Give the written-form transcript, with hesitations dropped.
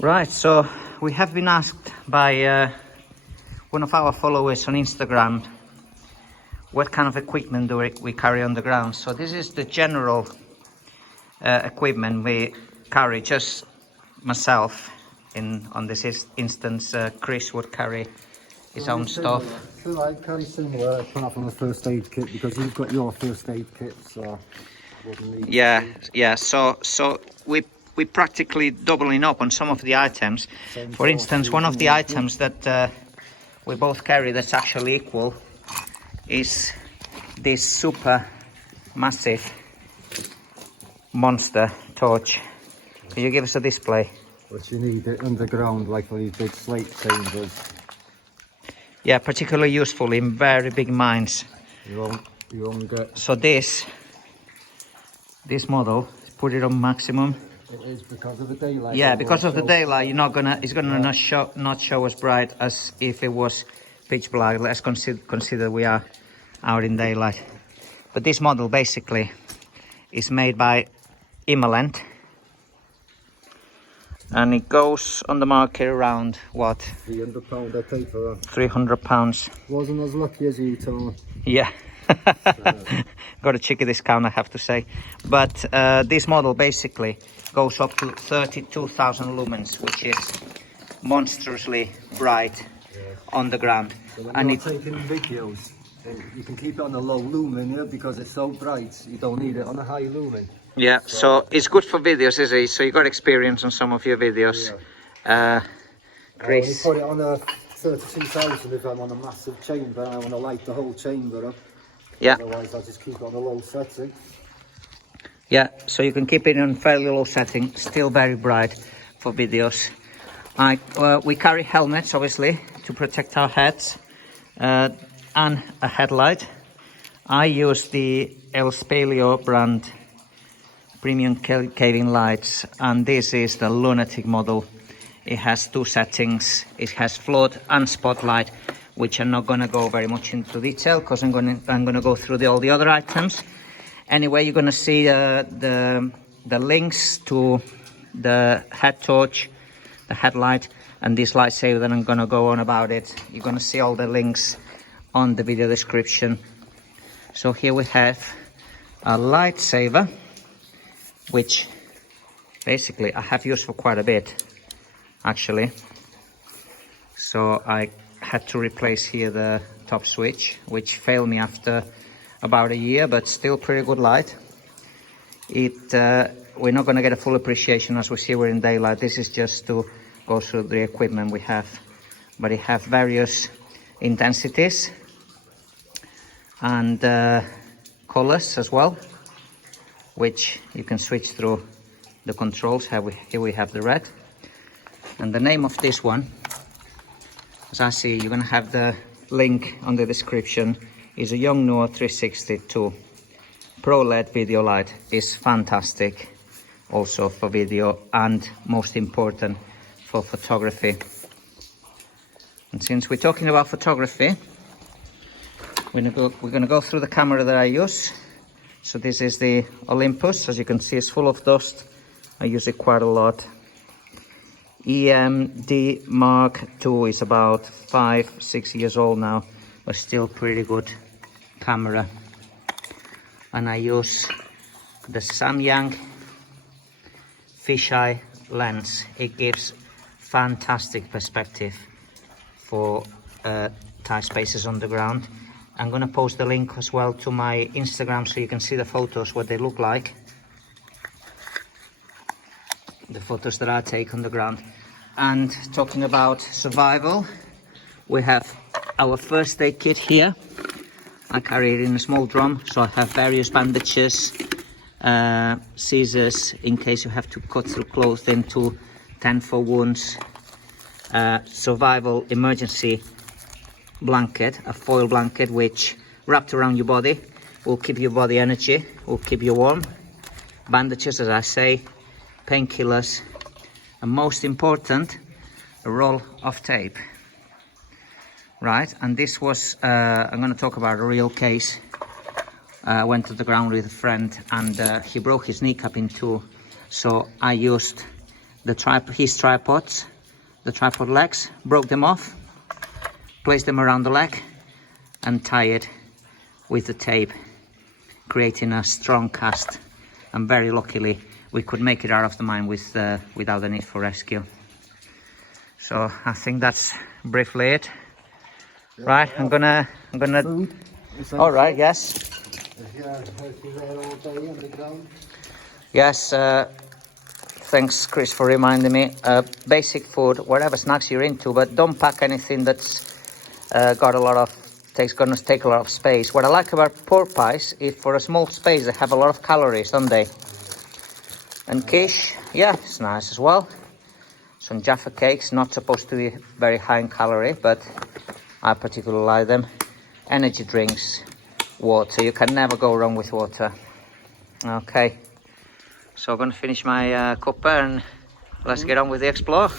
Right, so we have been asked by one of our followers on Instagram what kind of equipment do we carry on the ground. So this is the general equipment we carry, just myself. On this instance, Chris would carry his own stuff. So I carry similar apart from the first aid kit, because you've got your first aid kit, so I wouldn't need yeah. So we practically doubling up on some of the items. For instance, one of the items that we both carry that's actually equal is this super massive monster torch. Can you give us a display? But you need it underground, like for these big slate chambers. Yeah, particularly useful in very big mines. You won't get... So this model, put it on maximum. It is because of the daylight. Yeah, because of the daylight, it's gonna not show as bright as if it was pitch black. Let's consider we are out in daylight. But this model basically is made by Imalent, and it goes on the market around what? £300 I paid for that. £300. Wasn't as lucky as you, Tom. Yeah. Got a cheeky discount, I have to say. But this model basically goes up to 32,000 lumens, which is monstrously bright on the ground. So when and you're taking videos, you can keep it on a low lumen here because it's so bright. You don't need it on a high lumen. Yeah, so it's good for videos, is it? So you got experience on some of your videos. Yeah. Chris. I only put it on a 32,000 if I'm on a massive chamber and I want to light the whole chamber up. Yeah. Otherwise I'll just keep it on a low setting. Yeah, so you can keep it on fairly low setting, still very bright for videos. We carry helmets, obviously, to protect our heads, and a headlight. I use the El Spelio brand premium caving lights, and this is the Lunatic model. It has two settings. It has flood and spotlight, which I'm not going to go very much into detail because I'm going to go through all the other items. Anyway, you're going to see the links to the head torch, the headlight, and this lightsaber that I'm going to go on about it. You're going to see all the links on the video description. So here we have a lightsaber, which basically I have used for quite a bit, actually. So I had to replace here the top switch, which failed me after about a year, but still pretty good light. We're not going to get a full appreciation as we see we're in daylight. This is just to go through the equipment we have, but it have various intensities and colors as well, which you can switch through the controls. Here we have the red, and the name of this one, as I see, you're going to have the link on the description, is a Yongnuo YN360 II Pro LED video light. Is fantastic also for video and most important for photography. And since we're talking about photography, we're going to go through the camera that I use. So this is the Olympus. As you can see, it's full of dust. I use it quite a lot. EMD Mark II is about 5-6 years old now, but still pretty good camera. And I use the SAMYANG fisheye lens. It gives fantastic perspective for tight spaces on the ground. I'm going to post the link as well to my Instagram so you can see the photos, what they look like. The photos that I take on the ground. And talking about survival, we have our first aid kit here. I carry it in a small drum, so I have various bandages, scissors in case you have to cut through clothing, to tend for wounds, survival emergency blanket, a foil blanket which wrapped around your body will keep your body energy, will keep you warm, bandages, as I say, painkillers, and most important, a roll of tape. Right, and this was, I'm going to talk about a real case. I went to the ground with a friend and he broke his kneecap in two. So I used his tripods, the tripod legs, broke them off, placed them around the leg and tie it with the tape, creating a strong cast. And very luckily we could make it out of the mine without the need for rescue. So I think that's briefly it. Right, I'm gonna Food. all right, yes. Yeah, there all day underground. Yes, thanks Chris for reminding me. Basic food, whatever snacks you're into, but don't pack anything that's gonna take a lot of space. What I like about pork pies is for a small space they have a lot of calories, don't they? And quiche, yeah, it's nice as well. Some Jaffa cakes, not supposed to be very high in calorie, but I particularly like them. Energy drinks, water, you can never go wrong with water. Okay, so I'm gonna finish my cuppa and let's get on with the explore.